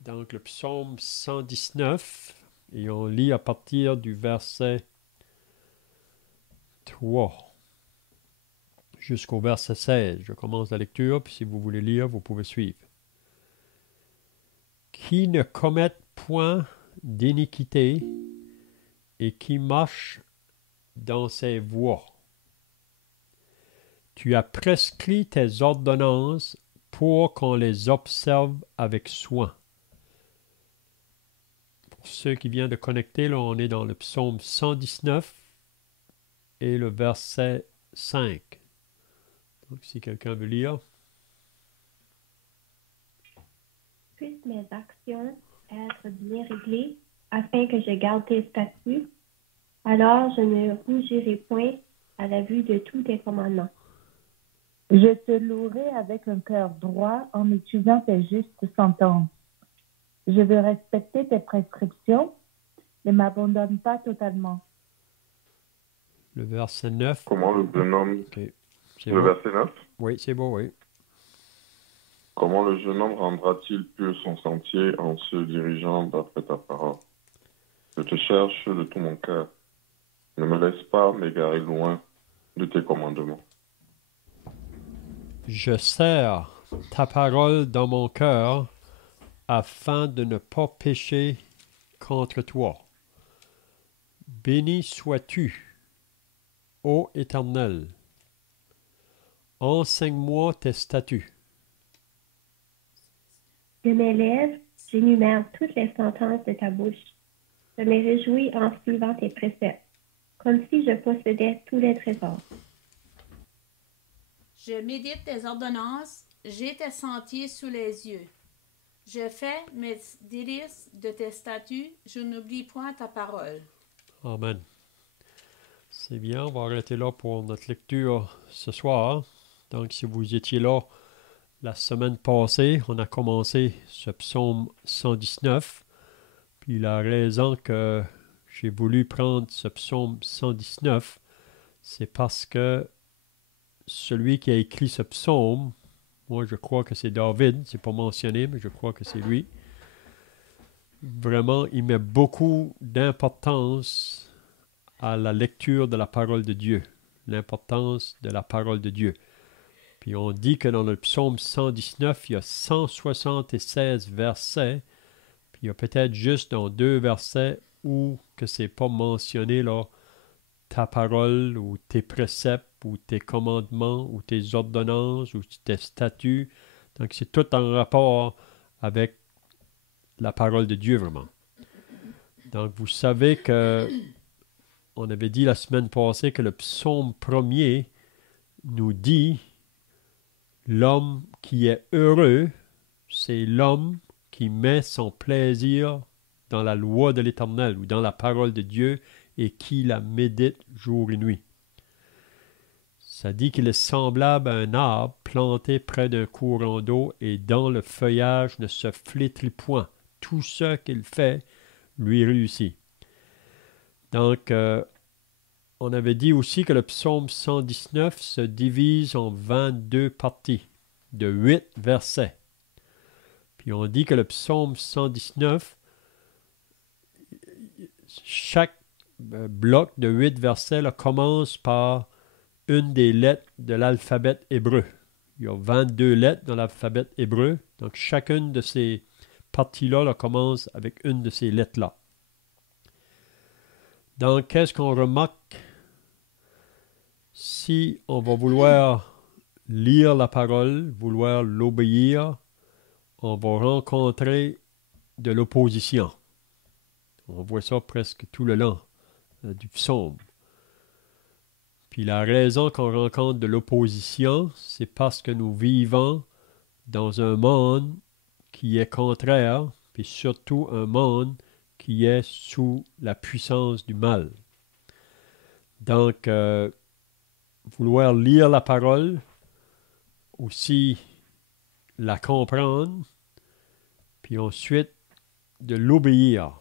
Donc, le psaume 119, et on lit à partir du verset 3 jusqu'au verset 16. Je commence la lecture, puis si vous voulez lire, vous pouvez suivre. Qui ne commettent point d'iniquité et qui marche dans ses voies. Tu as prescrit tes ordonnances pour qu'on les observe avec soin. Pour ceux qui viennent de connecter, là, on est dans le psaume 119 et le verset 5. Donc, si quelqu'un veut lire. Puissent mes actions être bien réglées, afin que je garde tes statuts, alors je ne rougirai point à la vue de tous tes commandements. Je te louerai avec un cœur droit en étudiant tes justes sentences. Je veux respecter tes prescriptions, ne m'abandonne pas totalement. Le verset 9. Comment le jeune homme... Okay. C'est Le bon. verset 9. Oui, c'est bon, oui. Comment le jeune homme rendra-t-il pur son sentier en se dirigeant d'après ta parole? Je te cherche de tout mon cœur. Ne me laisse pas m'égarer loin de tes commandements. Je serre ta parole dans mon cœur afin de ne pas pécher contre toi. Béni sois-tu, ô Éternel. Enseigne-moi tes statuts. De mes lèvres, j'énumère toutes les sentences de ta bouche. Je me réjouis en suivant tes préceptes, comme si je possédais tous les trésors. Je médite tes ordonnances, j'ai tes sentiers sous les yeux. Je fais mes délices de tes statuts, je n'oublie point ta parole. Amen. C'est bien, on va arrêter là pour notre lecture ce soir. Donc, si vous étiez là la semaine passée, on a commencé ce psaume 119. Puis la raison que j'ai voulu prendre ce psaume 119, c'est parce que celui qui a écrit ce psaume, moi je crois que c'est David, c'est pas mentionné, mais je crois que c'est lui. Vraiment, il met beaucoup d'importance à la lecture de la parole de Dieu, l'importance de la parole de Dieu. Puis on dit que dans le psaume 119, il y a 176 versets, puis il y a peut-être juste dans 2 versets où que c'est pas mentionné là, ta parole ou tes préceptes ou tes commandements ou tes ordonnances ou tes statuts. Donc c'est tout en rapport avec la parole de Dieu vraiment. Donc vous savez que on avait dit la semaine passée que le psaume premier nous dit l'homme qui est heureux, c'est l'homme qui met son plaisir dans la loi de l'Éternel ou dans la parole de Dieu et qui la médite jour et nuit. Ça dit qu'il est semblable à un arbre planté près d'un courant d'eau et dont le feuillage ne se flétrit point. Tout ce qu'il fait lui réussit. Donc, on avait dit aussi que le psaume 119 se divise en 22 parties de 8 versets. Puis on dit que le psaume 119, chaque bloc de 8 versets là, commence par une des lettres de l'alphabet hébreu. Il y a 22 lettres dans l'alphabet hébreu. Donc chacune de ces parties-là là, commence avec une de ces lettres-là. Donc qu'est-ce qu'on remarque? Si on va vouloir lire la parole, vouloir l'obéir, on va rencontrer de l'opposition. On voit ça presque tout le long du psaume. Puis la raison qu'on rencontre de l'opposition, c'est parce que nous vivons dans un monde qui est contraire, puis surtout un monde qui est sous la puissance du mal. Donc, vouloir lire la parole, aussi la comprendre, puis ensuite de l'obéir.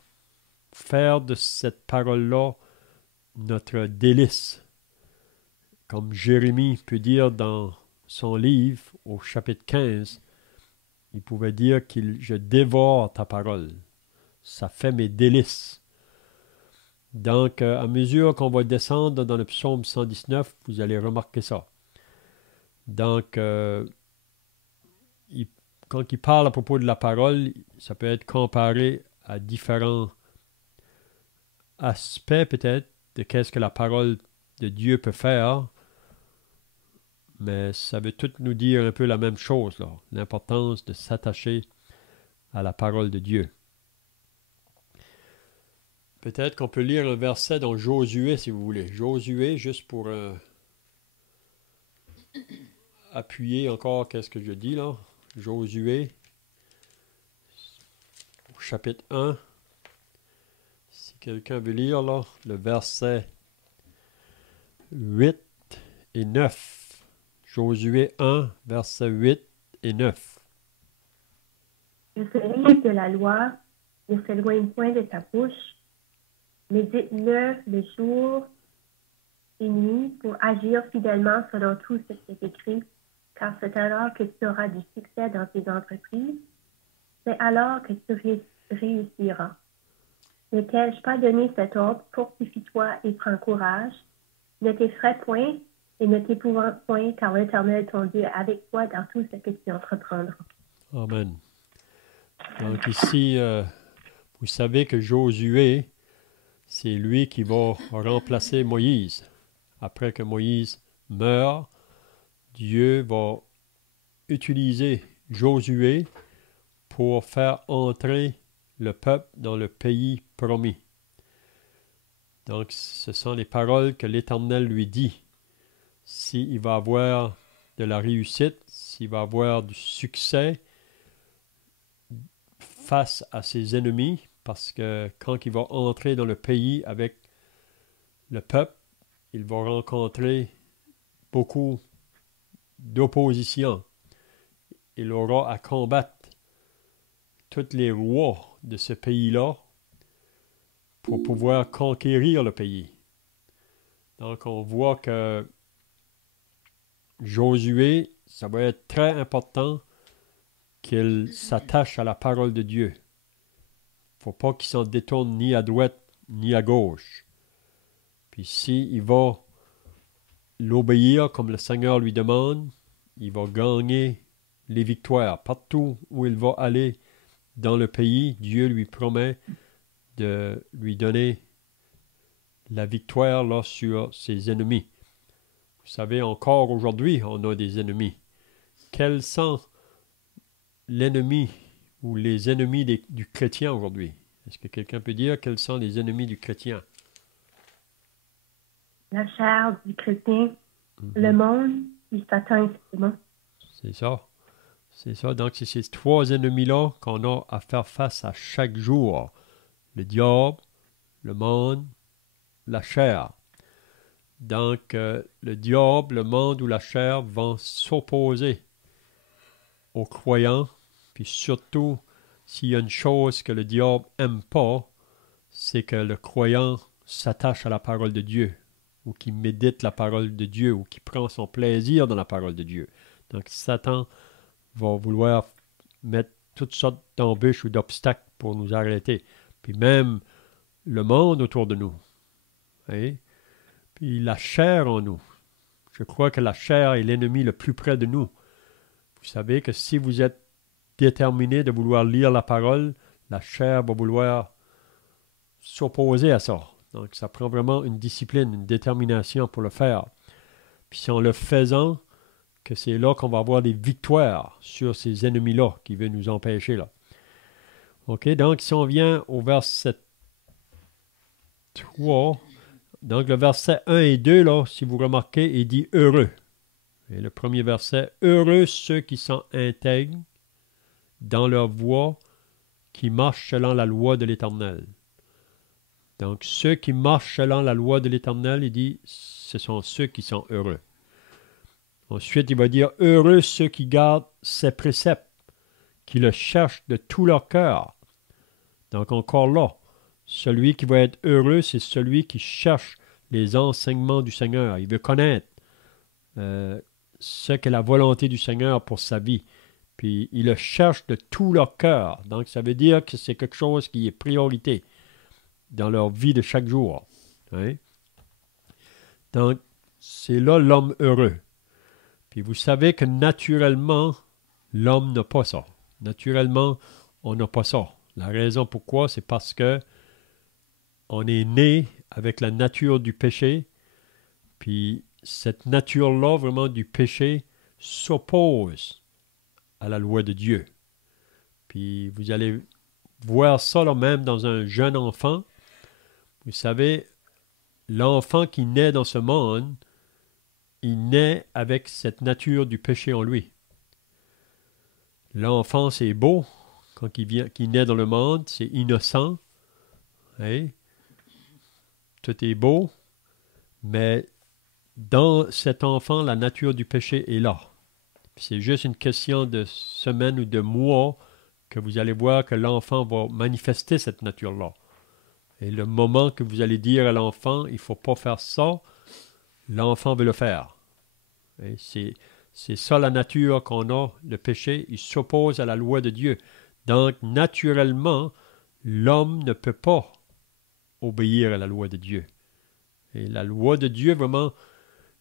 Faire de cette parole-là notre délice. Comme Jérémie peut dire dans son livre, au chapitre 15, il pouvait dire je dévore ta parole. Ça fait mes délices. Donc, à mesure qu'on va descendre dans le psaume 119, vous allez remarquer ça. Donc, quand il parle à propos de la parole, ça peut être comparé à différents aspects peut-être de qu'est-ce que la parole de Dieu peut faire, mais ça veut tout nous dire un peu la même chose, là, l'importance de s'attacher à la parole de Dieu. Peut-être qu'on peut lire un verset dans Josué, si vous voulez. Josué, juste pour appuyer encore qu'est-ce que je dis là. Josué, au chapitre 1. Si quelqu'un veut lire là, le verset 8 et 9. Josué 1, versets 8 et 9. Que ce livre de la loi ne s'éloigne point de ta bouche, mais dites-le le jour et nuit pour agir fidèlement selon tout ce qui est écrit, car c'est alors que tu auras du succès dans tes entreprises. C'est alors que tu réussiras. Ne t'ai-je pas donné cet ordre? Fortifie-toi et prends courage. Ne t'effraie point et ne t'épouvante point, car l'Éternel ton Dieu est avec toi dans tout ce que tu entreprendras. Amen. Donc ici, vous savez que Josué, c'est lui qui va remplacer Moïse. Après que Moïse meurt, Dieu va utiliser Josué pour faire entrer le peuple dans le pays promis. Donc, ce sont les paroles que l'Éternel lui dit. S'il va avoir de la réussite, s'il va avoir du succès face à ses ennemis, parce que quand il va entrer dans le pays avec le peuple, il va rencontrer beaucoup d'opposition. Il aura à combattre tous les rois de ce pays-là pour pouvoir conquérir le pays. Donc, on voit que Josué, ça va être très important qu'il s'attache à la parole de Dieu. Il ne faut pas qu'il s'en détourne ni à droite ni à gauche. Puis s'il va l'obéir comme le Seigneur lui demande, il va gagner les victoires. Partout où il va aller dans le pays, Dieu lui promet de lui donner la victoire là, sur ses ennemis. Vous savez, encore aujourd'hui, on a des ennemis. Quels sont l'ennemi ou les ennemis du chrétien aujourd'hui? Est-ce que quelqu'un peut dire quels sont les ennemis du chrétien? La chair du chrétien, le monde, et Satan, effectivement. C'est ça. C'est ça. Donc, c'est ces trois ennemis-là qu'on a à faire face à chaque jour. Le diable, le monde, la chair. Donc, le diable, le monde ou la chair vont s'opposer aux croyants. Puis surtout, s'il y a une chose que le diable n'aime pas, c'est que le croyant s'attache à la parole de Dieu, ou qui médite la parole de Dieu, ou qui prend son plaisir dans la parole de Dieu. Donc, Satan va vouloir mettre toutes sortes d'embûches ou d'obstacles pour nous arrêter. Puis même le monde autour de nous. Hein? Puis la chair en nous. Je crois que la chair est l'ennemi le plus près de nous. Vous savez que si vous êtes déterminé de vouloir lire la parole, la chair va vouloir s'opposer à ça. Donc, ça prend vraiment une discipline, une détermination pour le faire. Puis, c'est en le faisant que c'est là qu'on va avoir des victoires sur ces ennemis-là qui veulent nous empêcher, là. OK? Donc, si on vient au verset 3, donc le verset 1 et 2, là, si vous remarquez, il dit « heureux ». Et le premier verset, « Heureux ceux qui sont intègres dans leur voie, qui marchent selon la loi de l'Éternel. » Donc, ceux qui marchent selon la loi de l'Éternel, il dit, ce sont ceux qui sont heureux. Ensuite, il va dire, « Heureux ceux qui gardent ses préceptes, qui le cherchent de tout leur cœur. » Donc, encore là, celui qui va être heureux, c'est celui qui cherche les enseignements du Seigneur. Il veut connaître ce qu'est la volonté du Seigneur pour sa vie. Puis ils le cherchent de tout leur cœur. Donc ça veut dire que c'est quelque chose qui est priorité dans leur vie de chaque jour. Hein? Donc c'est là l'homme heureux. Puis vous savez que naturellement, l'homme n'a pas ça. Naturellement, on n'a pas ça. La raison pourquoi, c'est parce que on est né avec la nature du péché, puis cette nature-là, vraiment du péché, s'oppose à la loi de Dieu. Puis vous allez voir ça là même dans un jeune enfant. Vous savez, l'enfant qui naît dans ce monde, il naît avec cette nature du péché en lui. L'enfant, c'est beau. Quand il naît dans le monde, c'est innocent. Hein? Tout est beau. Mais dans cet enfant, la nature du péché est là. C'est juste une question de semaines ou de mois que vous allez voir que l'enfant va manifester cette nature-là. Et le moment que vous allez dire à l'enfant, il ne faut pas faire ça, l'enfant veut le faire. Et c'est ça la nature qu'on a, le péché, il s'oppose à la loi de Dieu. Donc, naturellement, l'homme ne peut pas obéir à la loi de Dieu. Et la loi de Dieu, vraiment,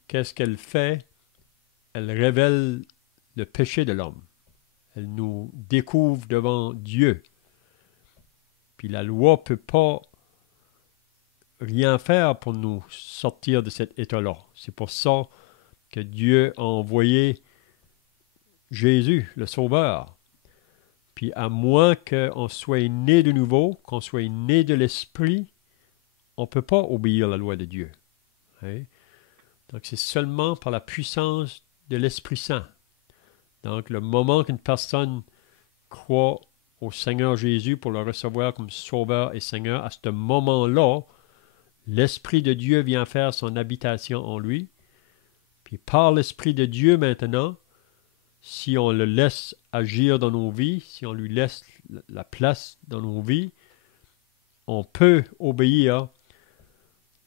qu'est-ce qu'elle fait? Elle révèle le péché de l'homme. Elle nous découvre devant Dieu. Puis la loi ne peut pas rien faire pour nous sortir de cet état-là. C'est pour ça que Dieu a envoyé Jésus, le Sauveur. Puis à moins qu'on soit né de nouveau, qu'on soit né de l'Esprit, on ne peut pas obéir à la loi de Dieu. Hein? Donc c'est seulement par la puissance de l'Esprit Saint. Donc le moment qu'une personne croit au Seigneur Jésus pour le recevoir comme Sauveur et Seigneur, à ce moment-là, l'Esprit de Dieu vient faire son habitation en lui. Puis par l'Esprit de Dieu maintenant, si on le laisse agir dans nos vies, si on lui laisse la place dans nos vies, on peut obéir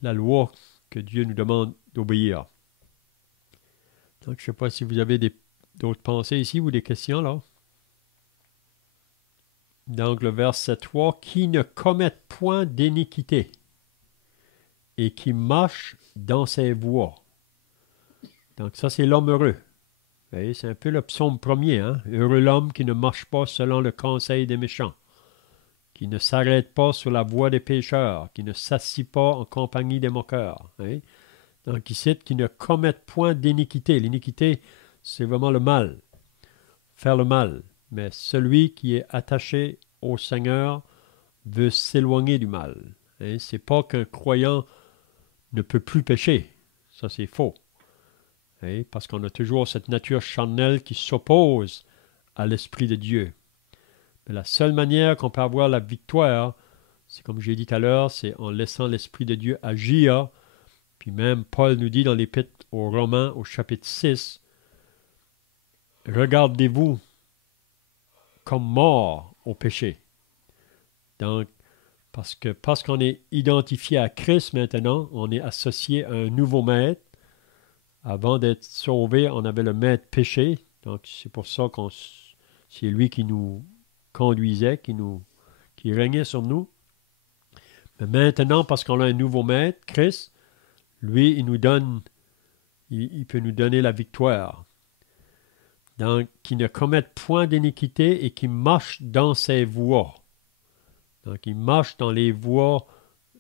la loi que Dieu nous demande d'obéir. Donc, je ne sais pas si vous avez d'autres pensées ici ou des questions là. Donc, le verset 3, « Qui ne commettent point d'iniquité et qui marche dans ses voies. » Donc, ça, c'est l'homme heureux. Vous voyez, c'est un peu le psaume premier. Hein? Heureux l'homme qui ne marche pas selon le conseil des méchants, qui ne s'arrête pas sur la voie des pécheurs, qui ne s'assit pas en compagnie des moqueurs. Hein? Donc, il cite qui ne commettent point d'iniquité. L'iniquité, c'est vraiment le mal, faire le mal. Mais celui qui est attaché au Seigneur veut s'éloigner du mal. Hein? C'est pas qu'un croyant ne peut plus pécher. Ça, c'est faux. Hein? Parce qu'on a toujours cette nature charnelle qui s'oppose à l'Esprit de Dieu. Mais la seule manière qu'on peut avoir la victoire, c'est comme j'ai dit tout à l'heure, c'est en laissant l'Esprit de Dieu agir. Puis même Paul nous dit dans l'Épître aux Romains, au chapitre 6, « Regardez-vous comme mort au péché. » Donc, parce qu'on est identifié à Christ maintenant, on est associé à un nouveau maître. Avant d'être sauvé, on avait le maître péché. Donc, c'est pour ça que c'est lui qui nous conduisait, qui régnait sur nous. Mais maintenant, parce qu'on a un nouveau maître, Christ, lui, il peut nous donner la victoire. Donc, qui ne commettent point d'iniquité et qui marchent dans ses voies. Donc, il marche dans les voies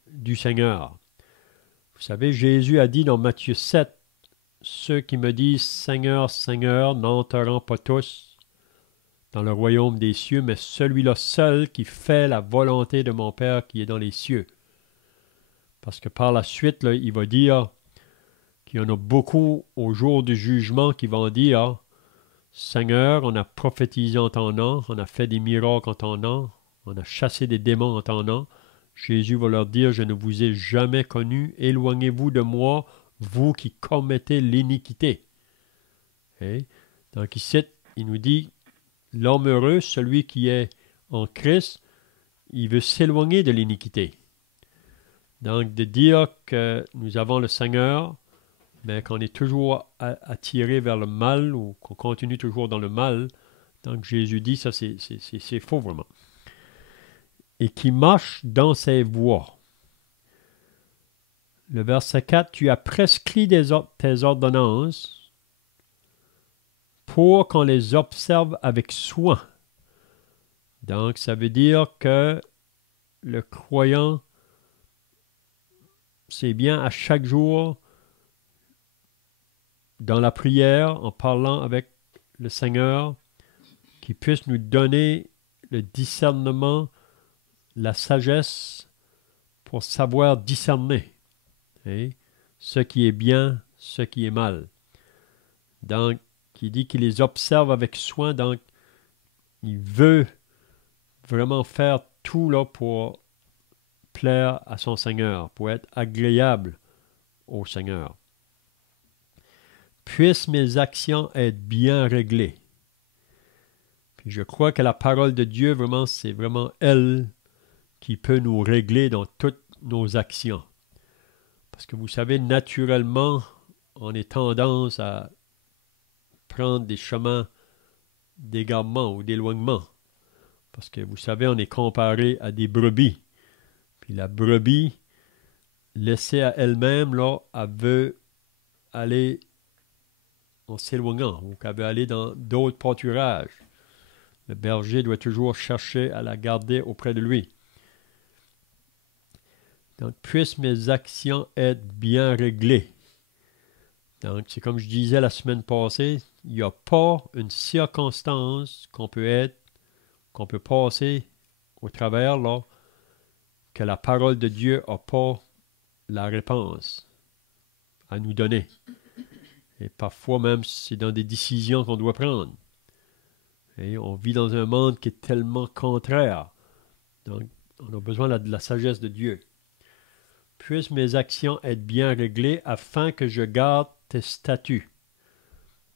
du Seigneur. Vous savez, Jésus a dit dans Matthieu 7, « Ceux qui me disent Seigneur, Seigneur, n'entreront pas tous dans le royaume des cieux, mais celui-là seul qui fait la volonté de mon Père qui est dans les cieux. » Parce que par la suite, là, il va dire qu'il y en a beaucoup au jour du jugement qui vont dire « Seigneur, on a prophétisé en ton nom, on a fait des miracles en ton nom, on a chassé des démons en ton nom. » Jésus va leur dire « Je ne vous ai jamais connu, éloignez-vous de moi, vous qui commettez l'iniquité. » Donc ici, il nous dit « L'homme heureux, celui qui est en Christ, il veut s'éloigner de l'iniquité. » Donc de dire que nous avons le Seigneur, mais qu'on est toujours attiré vers le mal ou qu'on continue toujours dans le mal, Donc Jésus dit, ça c'est faux vraiment. Et qui marche dans ses voies. Le verset 4, tu as prescrit tes ordonnances pour qu'on les observe avec soin. Donc ça veut dire que le croyant, c'est bien à chaque jour, dans la prière, en parlant avec le Seigneur, qu'il puisse nous donner le discernement, la sagesse pour savoir discerner ce qui est bien, ce qui est mal. Donc, il dit qu'il les observe avec soin, donc il veut vraiment faire tout là pour plaire à son Seigneur, pour être agréable au Seigneur. Puissent mes actions être bien réglées. Puis je crois que la parole de Dieu, vraiment, c'est vraiment elle qui peut nous régler dans toutes nos actions. Parce que vous savez, naturellement, on est tendance à prendre des chemins d'égarement ou d'éloignement. Parce que vous savez, on est comparé à des brebis. Puis la brebis, laissée à elle-même, là, elle veut aller en s'éloignant, ou qu'elle veut aller dans d'autres pâturages. Le berger doit toujours chercher à la garder auprès de lui. Donc, puissent mes actions être bien réglées. Donc, c'est comme je disais la semaine passée, il n'y a pas une circonstance qu'on peut passer au travers, là, que la parole de Dieu n'a pas la réponse à nous donner. Et parfois même, c'est dans des décisions qu'on doit prendre. Et on vit dans un monde qui est tellement contraire. Donc, on a besoin de la sagesse de Dieu. Puissent mes actions être bien réglées afin que je garde tes statuts.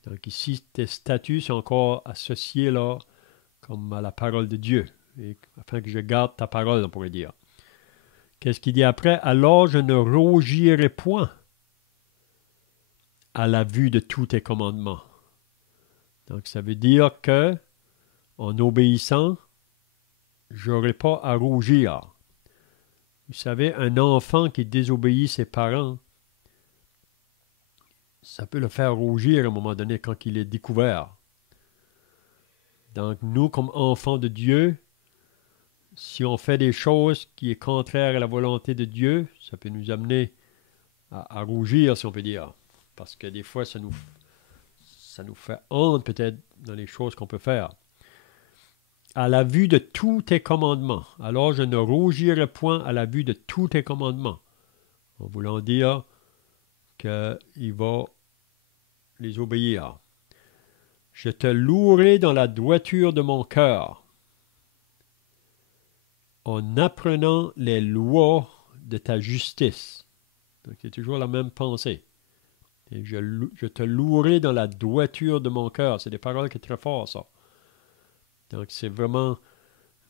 Donc ici, tes statuts sont encore associés là, comme à la parole de Dieu. Et afin que je garde ta parole, on pourrait dire. Qu'est-ce qu'il dit après? Alors je ne rougirai point à la vue de tous tes commandements. Donc ça veut dire que, en obéissant, je n'aurai pas à rougir. Vous savez, un enfant qui désobéit ses parents, ça peut le faire rougir à un moment donné quand il est découvert. Donc nous, comme enfants de Dieu, si on fait des choses qui sont contraires à la volonté de Dieu, ça peut nous amener à rougir, si on peut dire. Parce que des fois, ça nous fait honte peut-être dans les choses qu'on peut faire. À la vue de tous tes commandements. Alors je ne rougirai point à la vue de tous tes commandements. En voulant dire qu'il va les obéir. Je te louerai dans la droiture de mon cœur, en apprenant les lois de ta justice. Donc c'est toujours la même pensée. Et je te louerai dans la droiture de mon cœur. C'est des paroles qui sont très fortes, ça. Donc c'est vraiment,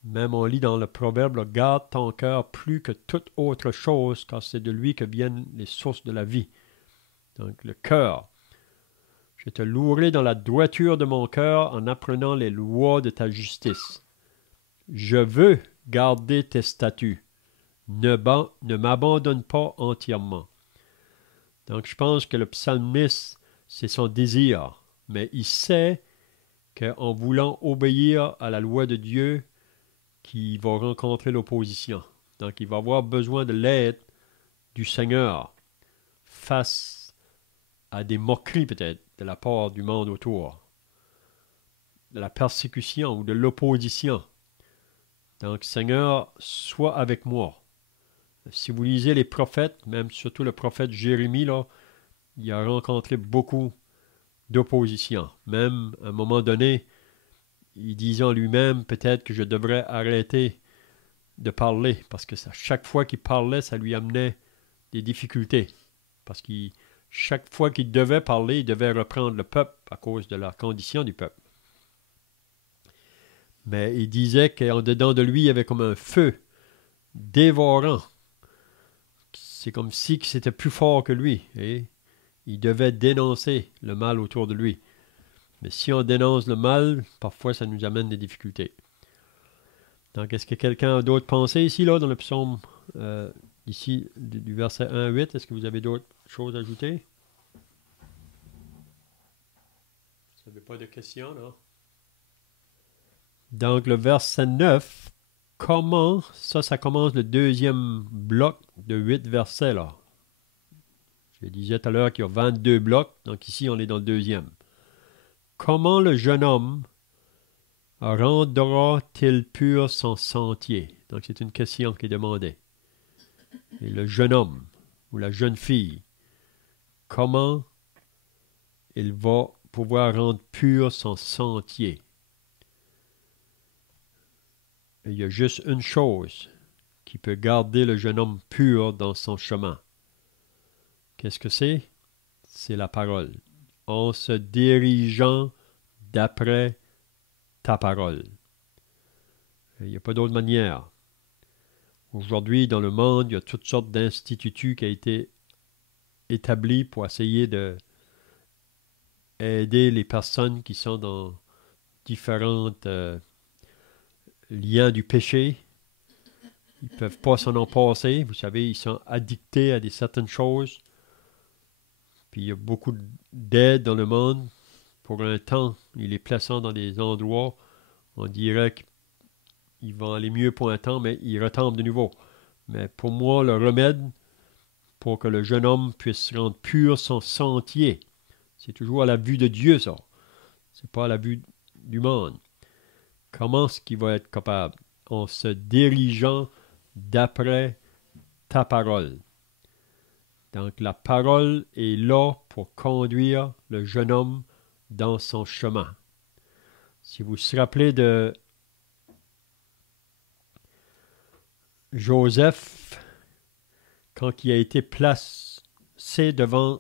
même on lit dans le proverbe, là, garde ton cœur plus que toute autre chose, car c'est de lui que viennent les sources de la vie. Donc le cœur. Je te louerai dans la droiture de mon cœur en apprenant les lois de ta justice. Je veux garder tes statuts. Ne m'abandonne pas entièrement. Donc je pense que le psalmiste, c'est son désir, mais il sait qu'en voulant obéir à la loi de Dieu, qu'il va rencontrer l'opposition. Donc il va avoir besoin de l'aide du Seigneur face à des moqueries peut-être de la part du monde autour, de la persécution ou de l'opposition. Donc Seigneur, sois avec moi. Si vous lisez les prophètes, même surtout le prophète Jérémie, là, il a rencontré beaucoup d'opposition. Même à un moment donné, il disait en lui-même peut-être que je devrais arrêter de parler, parce que chaque fois qu'il parlait, ça lui amenait des difficultés. Parce que chaque fois qu'il devait parler, il devait reprendre le peuple à cause de la condition du peuple. Mais il disait qu'en dedans de lui, il y avait comme un feu dévorant. C'est comme si c'était plus fort que lui. Et il devait dénoncer le mal autour de lui. Mais si on dénonce le mal, parfois ça nous amène des difficultés. Donc, est-ce que quelqu'un a d'autres pensées ici, là, dans le psaume, ici, du verset 1 à 8? Est-ce que vous avez d'autres choses à ajouter? Vous n'avez pas de questions, là? Donc, le verset 9, comment, ça commence le deuxième bloc de 8 versets, là. Je disais tout à l'heure qu'il y a 22 blocs, donc ici, on est dans le deuxième. Comment le jeune homme rendra-t-il pur son sentier? Donc, c'est une question qui est demandée. Et le jeune homme ou la jeune fille, comment il va pouvoir rendre pur son sentier? Et il y a juste une chose qui peut garder le jeune homme pur dans son chemin. Qu'est-ce que c'est? C'est la parole. En se dirigeant d'après ta parole. Il n'y a pas d'autre manière. Aujourd'hui, dans le monde, il y a toutes sortes d'instituts qui ont été établis pour essayer de aider les personnes qui sont dans différents liens du péché. Ils ne peuvent pas s'en passer. Vous savez, ils sont addictés à certaines choses. Puis il y a beaucoup d'aide dans le monde. Pour un temps, il est plaçant dans des endroits, on dirait qu'ils vont aller mieux pour un temps, mais ils retombent de nouveau. Mais pour moi, le remède pour que le jeune homme puisse rendre pur son sentier, c'est toujours à la vue de Dieu, ça. C'est pas à la vue du monde. Comment est-ce qu'il va être capable? En se dirigeant d'après ta parole. Donc, la parole est là pour conduire le jeune homme dans son chemin. Si vous vous rappelez de Joseph, quand il a été placé devant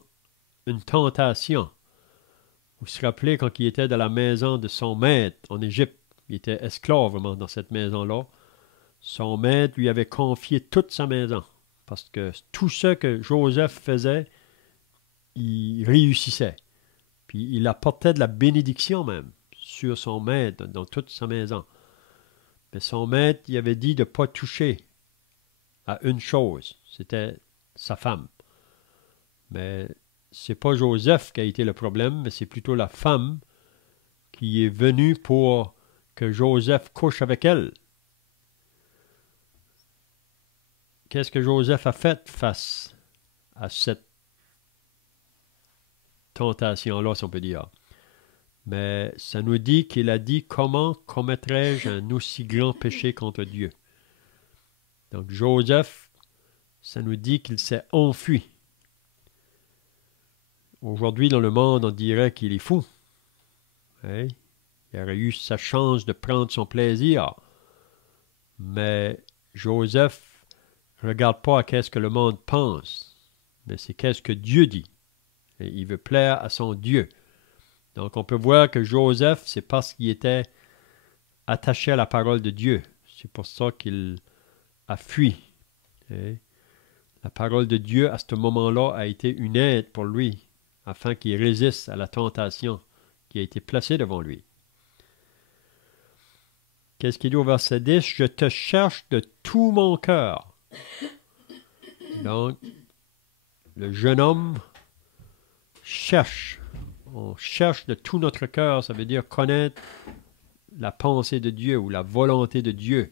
une tentation, vous vous rappelez quand il était dans la maison de son maître en Égypte, il était esclave vraiment dans cette maison-là, son maître lui avait confié toute sa maison, parce que tout ce que Joseph faisait, il réussissait. Puis il apportait de la bénédiction même sur son maître, dans toute sa maison. Mais son maître, il avait dit de ne pas toucher à une chose, c'était sa femme. Mais c'est pas Joseph qui a été le problème, mais c'est plutôt la femme qui est venue pour que Joseph couche avec elle. Qu'est-ce que Joseph a fait face à cette tentation-là, si on peut dire? Mais ça nous dit qu'il a dit « Comment commettrais-je un aussi grand péché contre Dieu? » Donc Joseph, ça nous dit qu'il s'est enfui. Aujourd'hui, dans le monde, on dirait qu'il est fou. Hein? Il aurait eu sa chance de prendre son plaisir. Mais Joseph ne regarde pas à qu'est-ce que le monde pense, mais c'est qu'est-ce que Dieu dit. Et il veut plaire à son Dieu. Donc on peut voir que Joseph, c'est parce qu'il était attaché à la parole de Dieu. C'est pour ça qu'il a fui. Et la parole de Dieu, à ce moment-là, a été une aide pour lui, afin qu'il résiste à la tentation qui a été placée devant lui. Qu'est-ce qu'il dit au verset 10? « Je te cherche de tout mon cœur. » Donc, le jeune homme cherche. On cherche de tout notre cœur, ça veut dire connaître la pensée de Dieu ou la volonté de Dieu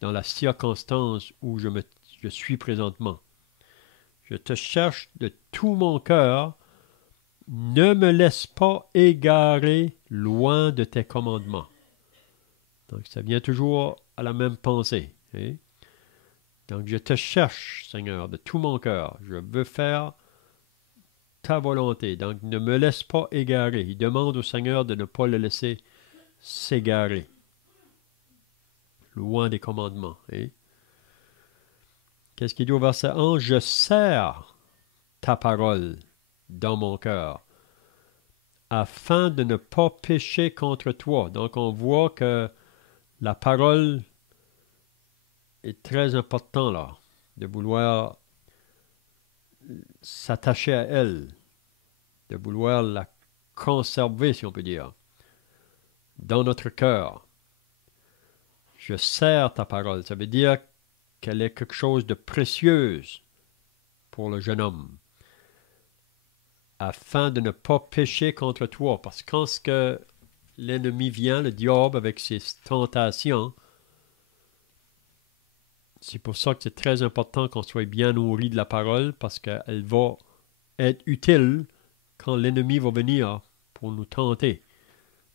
dans la circonstance où je suis présentement. Je te cherche de tout mon cœur. Ne me laisse pas égarer loin de tes commandements. Donc, ça vient toujours à la même pensée. Hein? Donc, je te cherche, Seigneur, de tout mon cœur. Je veux faire ta volonté. Donc, ne me laisse pas égarer. Il demande au Seigneur de ne pas le laisser s'égarer. Loin des commandements. Hein? Qu'est-ce qu'il dit au verset 11? Je serre ta parole dans mon cœur, afin de ne pas pécher contre toi. Donc, on voit que la parole est très importante là, de vouloir s'attacher à elle, de vouloir la conserver, si on peut dire. dans notre cœur. Je serre ta parole. Ça veut dire qu'elle est quelque chose de précieuse pour le jeune homme, afin de ne pas pécher contre toi. Parce que quand ce que l'ennemi vient, le diable, avec ses tentations, c'est pour ça que c'est très important qu'on soit bien nourri de la parole, parce qu'elle va être utile quand l'ennemi va venir pour nous tenter.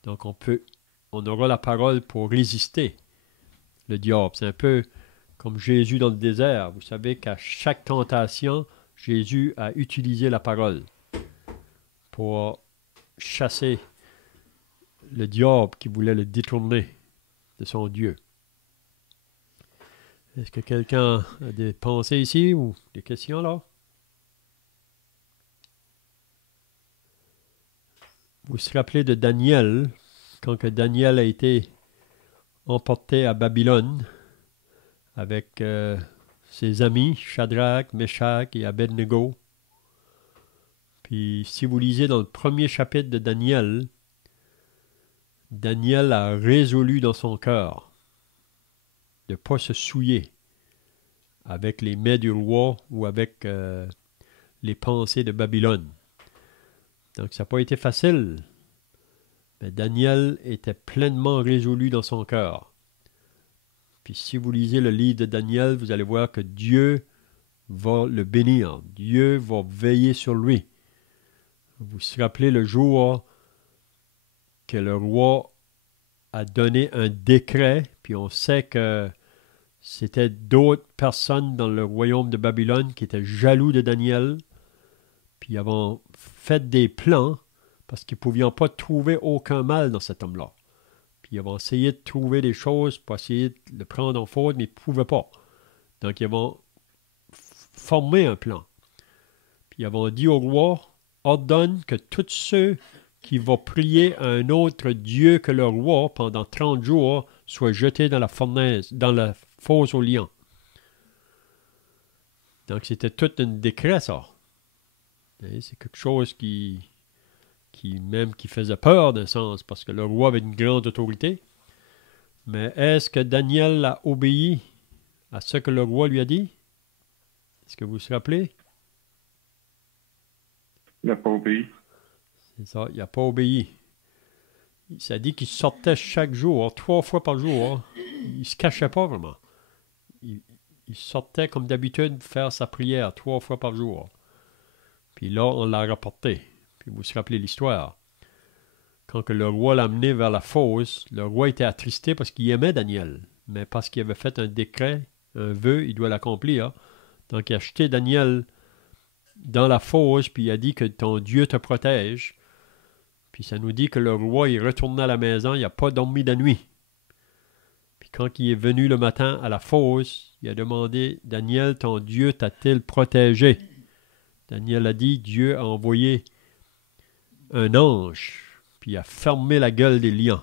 Donc on aura la parole pour résister le diable. C'est un peu comme Jésus dans le désert. Vous savez qu'à chaque tentation, Jésus a utilisé la parole pour chasser le diable qui voulait le détourner de son Dieu. Est-ce que quelqu'un a des pensées ici ou des questions là? Vous vous rappelez de Daniel, quand que Daniel a été emporté à Babylone avec ses amis, Shadrach, Meshach et Abednego. Puis si vous lisez dans le premier chapitre de Daniel, Daniel a résolu dans son cœur de ne pas se souiller avec les mets du roi ou avec les pensées de Babylone. Donc ça n'a pas été facile, mais Daniel était pleinement résolu dans son cœur. Puis si vous lisez le livre de Daniel, vous allez voir que Dieu va le bénir. Dieu va veiller sur lui. Vous vous rappelez le jour que le roi a donné un décret, puis on sait que c'était d'autres personnes dans le royaume de Babylone qui étaient jaloux de Daniel, puis ils avaient fait des plans parce qu'ils ne pouvaient pas trouver aucun mal dans cet homme-là. Puis ils avaient essayé de trouver des choses pour essayer de le prendre en faute, mais ils ne pouvaient pas. Donc ils avaient formé un plan. Puis ils avaient dit au roi, ordonne que tous ceux qui vont prier à un autre Dieu que le roi pendant 30 jours soient jetés dans la fournaise, dans la fosse aux lions. Donc c'était tout un décret, ça. Et c'est quelque chose qui faisait peur d'un sens, parce que le roi avait une grande autorité. Mais est-ce que Daniel a obéi à ce que le roi lui a dit? Est-ce que vous vous rappelez? Il n'a pas obéi. C'est ça, il n'a pas obéi. Ça dit qu'il sortait chaque jour, 3 fois par jour. Il ne se cachait pas vraiment. Il sortait comme d'habitude faire sa prière 3 fois par jour. Puis là, on l'a rapporté. Puis vous vous rappelez l'histoire. Quand que le roi l'a amené vers la fosse, le roi était attristé parce qu'il aimait Daniel. Mais parce qu'il avait fait un décret, un vœu, il doit l'accomplir. Donc il a jeté Daniel dans la fosse, puis il a dit que ton Dieu te protège. Puis ça nous dit que le roi, il retourna à la maison, il n'a pas dormi de nuit. Puis quand il est venu le matin à la fosse, il a demandé, Daniel, ton Dieu t'a-t-il protégé? Daniel a dit, Dieu a envoyé un ange, puis il a fermé la gueule des lions.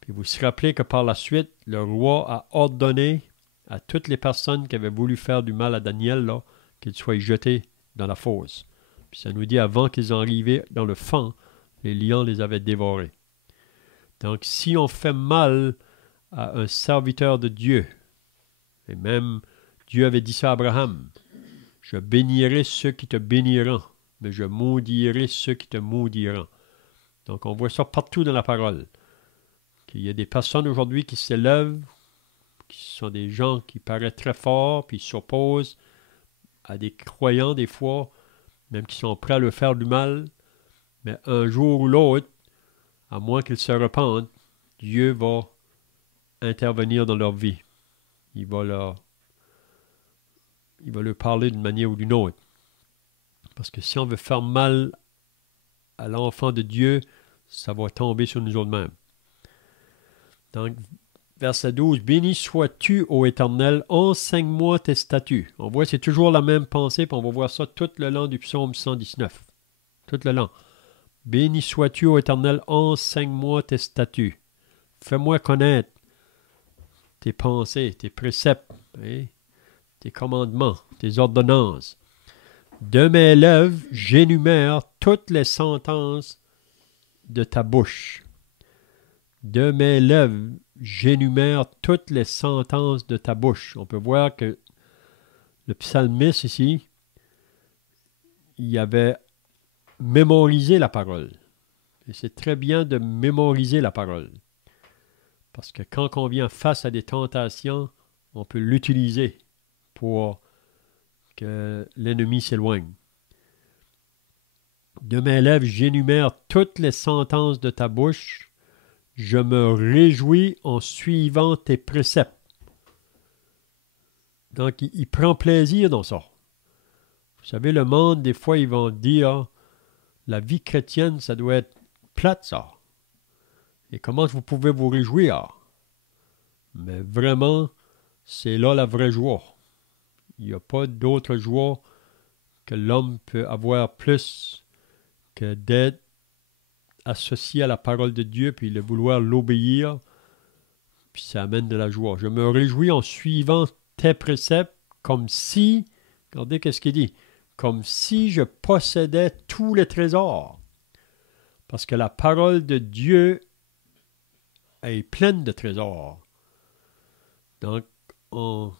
Puis vous vous rappelez que par la suite, le roi a ordonné à toutes les personnes qui avaient voulu faire du mal à Daniel, là, qu'ils soient jetés dans la fosse. Puis ça nous dit, avant qu'ils en arrivaient dans le fond, les lions les avaient dévorés. Donc, si on fait mal à un serviteur de Dieu, et même Dieu avait dit ça à Abraham, je bénirai ceux qui te béniront, mais je maudirai ceux qui te maudiront. Donc, on voit ça partout dans la parole. Qu'il y a des personnes aujourd'hui qui s'élèvent, qui sont des gens qui paraissent très forts, puis s'opposent à des croyants des fois, même qui sont prêts à leur faire du mal. Mais un jour ou l'autre, à moins qu'ils se repentent, Dieu va intervenir dans leur vie. Il va leur parler d'une manière ou d'une autre. Parce que si on veut faire mal à l'enfant de Dieu, ça va tomber sur nous autres-mêmes. Donc, verset 12, « Béni sois-tu, ô Éternel, enseigne-moi tes statuts. » On voit, c'est toujours la même pensée, puis on va voir ça tout le long du psaume 119. Tout le long. « Béni sois-tu, ô Éternel, enseigne-moi tes statuts. Fais-moi connaître tes pensées, tes préceptes, tes commandements, tes ordonnances. De mes lèvres, j'énumère toutes les sentences de ta bouche. De mes lèvres, j'énumère toutes les sentences de ta bouche. On peut voir que le psalmiste ici, il avait mémorisé la parole. Et c'est très bien de mémoriser la parole. Parce que quand on vient face à des tentations, on peut l'utiliser pour que l'ennemi s'éloigne. De mes lèvres, j'énumère toutes les sentences de ta bouche. Je me réjouis en suivant tes préceptes. Donc, il prend plaisir dans ça. Vous savez, le monde, des fois, ils vont dire, la vie chrétienne, ça doit être plate, ça. Et comment vous pouvez vous réjouir? Mais vraiment, c'est là la vraie joie. Il n'y a pas d'autre joie que l'homme peut avoir plus que d'être associé à la parole de Dieu, puis de vouloir l'obéir, puis ça amène de la joie. Je me réjouis en suivant tes préceptes comme si, regardez qu'est-ce qu'il dit, comme si je possédais tous les trésors. Parce que la parole de Dieu est pleine de trésors. Donc, en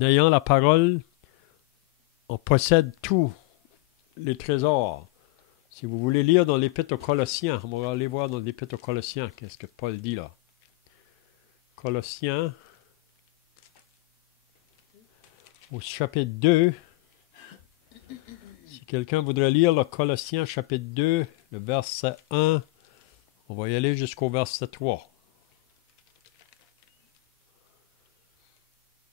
ayant la parole, on possède tous les trésors. Si vous voulez lire dans l'Épître aux Colossiens, on va aller voir dans l'Épître aux Colossiens, qu'est-ce que Paul dit là. Colossiens, au chapitre 2. Si quelqu'un voudrait lire le Colossiens, chapitre 2, le verset 1, on va y aller jusqu'au verset 3.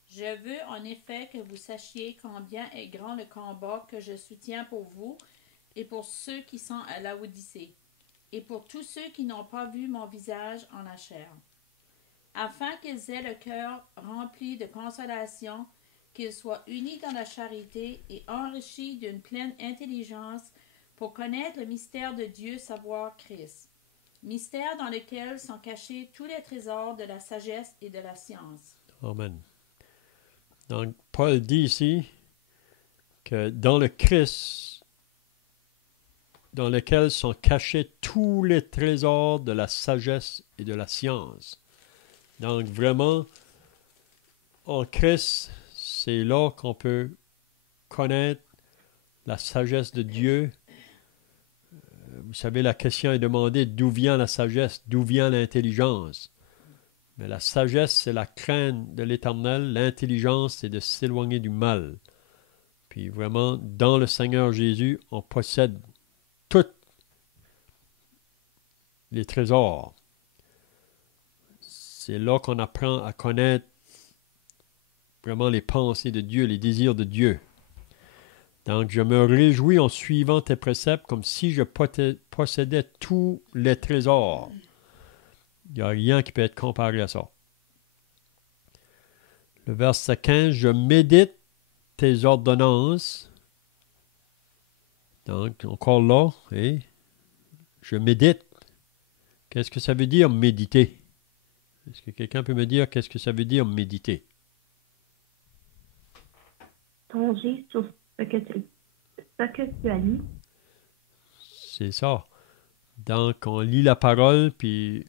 Je veux en effet que vous sachiez combien est grand le combat que je soutiens pour vous et pour ceux qui sont à Laodicée, et pour tous ceux qui n'ont pas vu mon visage en la chair, afin qu'ils aient le cœur rempli de consolation, qu'ils soient unis dans la charité et enrichis d'une pleine intelligence pour connaître le mystère de Dieu, savoir Christ, mystère dans lequel sont cachés tous les trésors de la sagesse et de la science. Amen. Donc, Paul dit ici que dans le Christ, dans lequel sont cachés tous les trésors de la sagesse et de la science. Donc, vraiment, en Christ, c'est là qu'on peut connaître la sagesse de Dieu. Vous savez, la question est demandée, d'où vient la sagesse, d'où vient l'intelligence? Mais la sagesse, c'est la crainte de l'Éternel. L'intelligence, c'est de s'éloigner du mal. Puis vraiment, dans le Seigneur Jésus, on possède tous les trésors. C'est là qu'on apprend à connaître vraiment les pensées de Dieu, les désirs de Dieu. Donc, je me réjouis en suivant tes préceptes comme si je possédais tous les trésors. Il n'y a rien qui peut être comparé à ça. Le verset 15, je médite tes ordonnances. Donc, encore là, et je médite. Qu'est-ce que ça veut dire méditer? Est-ce que quelqu'un peut me dire qu'est-ce que ça veut dire méditer? Songer sur ce que tu as lu. C'est ça. Donc, on lit la parole, puis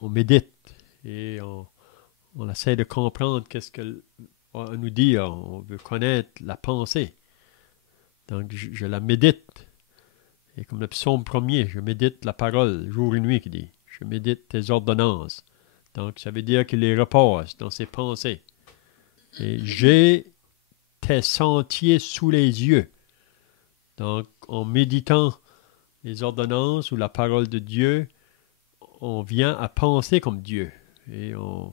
on médite et on essaie de comprendre qu'est-ce qu'elle va nous dire. On veut connaître la pensée. Donc, je la médite. Et comme le psaume premier, je médite la parole jour et nuit, qui dit. Je médite tes ordonnances. Donc, ça veut dire qu'il les repose dans ses pensées. Et j'ai tes sentiers sous les yeux. Donc, en méditant les ordonnances ou la parole de Dieu, on vient à penser comme Dieu. Et on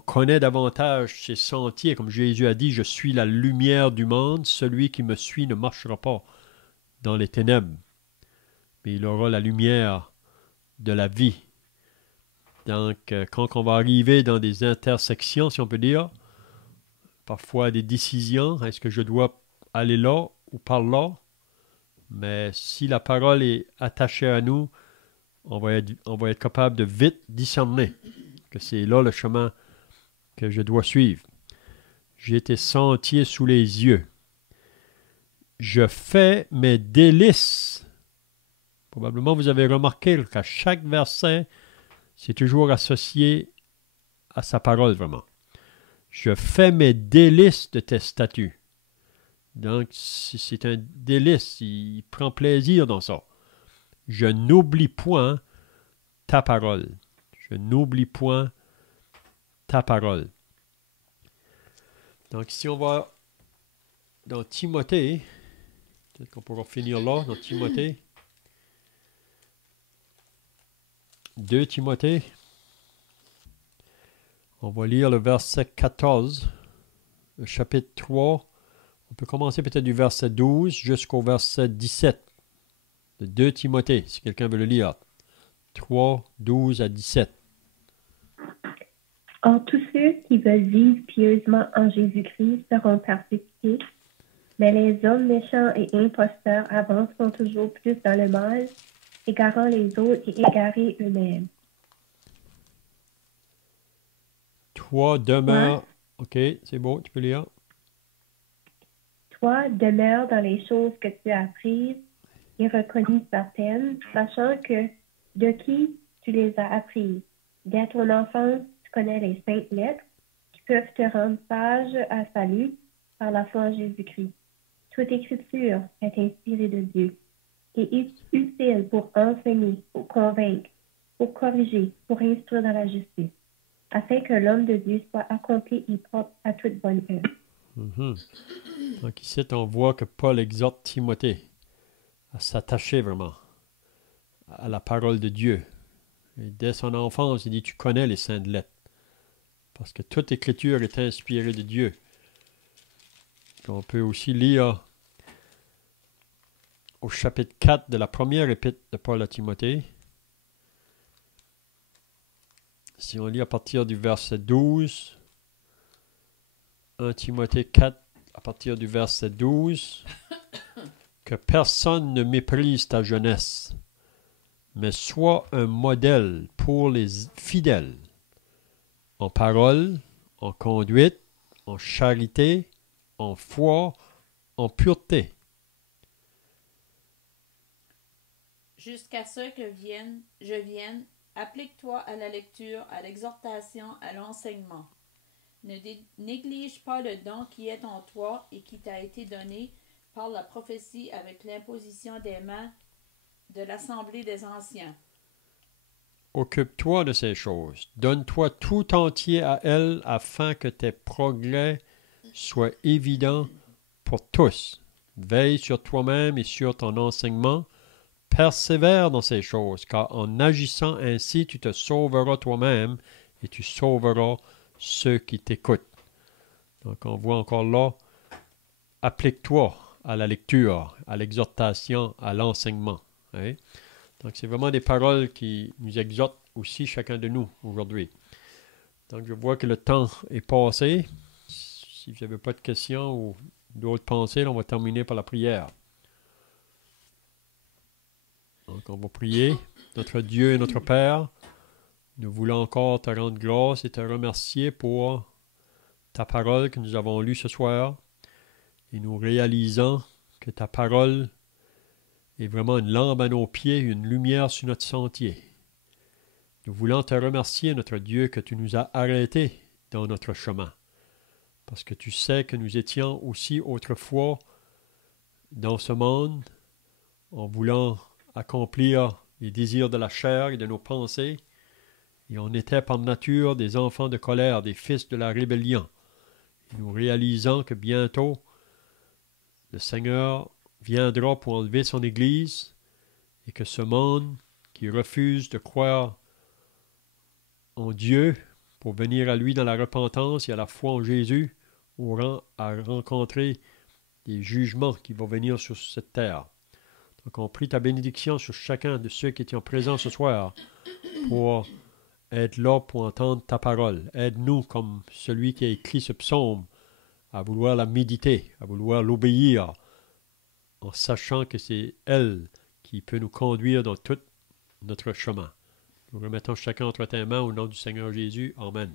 connaît davantage ses sentiers. Comme Jésus a dit, je suis la lumière du monde. Celui qui me suit ne marchera pas dans les ténèbres, mais il aura la lumière de la vie. Donc, quand on va arriver dans des intersections, si on peut dire, parfois des décisions, est-ce que je dois aller là ou par là? Mais si la parole est attachée à nous, on va être capable de vite discerner que c'est là le chemin que je dois suivre. J'ai tes sentiers sous les yeux. Je fais mes délices Probablement, vous avez remarqué qu'à chaque verset, c'est toujours associé à sa parole, vraiment. Je fais mes délices de tes statuts. Donc, c'est un délice. Il prend plaisir dans ça. Je n'oublie point ta parole. Je n'oublie point ta parole. Donc, si on va dans Timothée, peut-être qu'on pourra finir là, dans Timothée. 2 Timothée. On va lire le verset 14, le chapitre 3. On peut commencer peut-être du verset 12 jusqu'au verset 17 de 2 Timothée, si quelqu'un veut le lire. 3, 12 à 17. Or, tous ceux qui veulent vivre pieusement en Jésus-Christ seront persécutés, mais les hommes méchants et imposteurs avanceront toujours plus dans le mal, égarant les autres et égarés eux-mêmes. Toi demeure. Ok, c'est beau, tu peux lire. Toi, demeure dans les choses que tu as apprises et reconnues certaines, sachant que de qui tu les as apprises. Dès ton enfance, tu connais les saintes lettres qui peuvent te rendre sage à salut par la foi en Jésus-Christ. Toute écriture est inspirée de Dieu et est utile pour enseigner, pour convaincre, pour corriger, pour instruire dans la justice, afin que l'homme de Dieu soit accompli et propre à toute bonne œuvre. Donc ici, on voit que Paul exhorte Timothée à s'attacher vraiment à la parole de Dieu. Et dès son enfance, il dit, tu connais les saintes lettres. Parce que toute écriture est inspirée de Dieu. On peut aussi lire au chapitre 4 de la première épître de Paul à Timothée. Si on lit à partir du verset 12, 1 Timothée 4, à partir du verset 12, que personne ne méprise ta jeunesse, mais sois un modèle pour les fidèles, en parole, en conduite, en charité, en foi, en pureté. Jusqu'à ce que je vienne, applique-toi à la lecture, à l'exhortation, à l'enseignement. Ne néglige pas le don qui est en toi et qui t'a été donné par la prophétie avec l'imposition des mains de l'assemblée des anciens. Occupe-toi de ces choses. Donne-toi tout entier à elles afin que tes progrès soient évidents pour tous. Veille sur toi-même et sur ton enseignement. Persévère dans ces choses, car en agissant ainsi, tu te sauveras toi-même et tu sauveras ceux qui t'écoutent. Donc on voit encore là, applique-toi à la lecture, à l'exhortation, à l'enseignement. Hein? Donc c'est vraiment des paroles qui nous exhortent aussi chacun de nous aujourd'hui. Donc je vois que le temps est passé. Si vous n'avez pas de questions ou d'autres pensées, on va terminer par la prière. Donc on va prier. Notre Dieu et notre Père, nous voulons encore te rendre grâce et te remercier pour ta parole que nous avons lue ce soir. Et nous réalisons que ta parole est vraiment une lampe à nos pieds, une lumière sur notre sentier. Nous voulons te remercier, notre Dieu, que tu nous as arrêtés dans notre chemin. Parce que tu sais que nous étions aussi autrefois dans ce monde en voulant accomplir les désirs de la chair et de nos pensées. Et on était par nature des enfants de colère, des fils de la rébellion. Et nous réalisons que bientôt, le Seigneur viendra pour enlever son Église et que ce monde qui refuse de croire en Dieu pour venir à lui dans la repentance et à la foi en Jésus aura à rencontrer des jugements qui vont venir sur cette terre. Donc on prie ta bénédiction sur chacun de ceux qui étaient présents ce soir pour être là pour entendre ta parole. Aide-nous comme celui qui a écrit ce psaume à vouloir la méditer, à vouloir l'obéir en sachant que c'est elle qui peut nous conduire dans tout notre chemin. Nous remettons chacun entre tes mains au nom du Seigneur Jésus. Amen.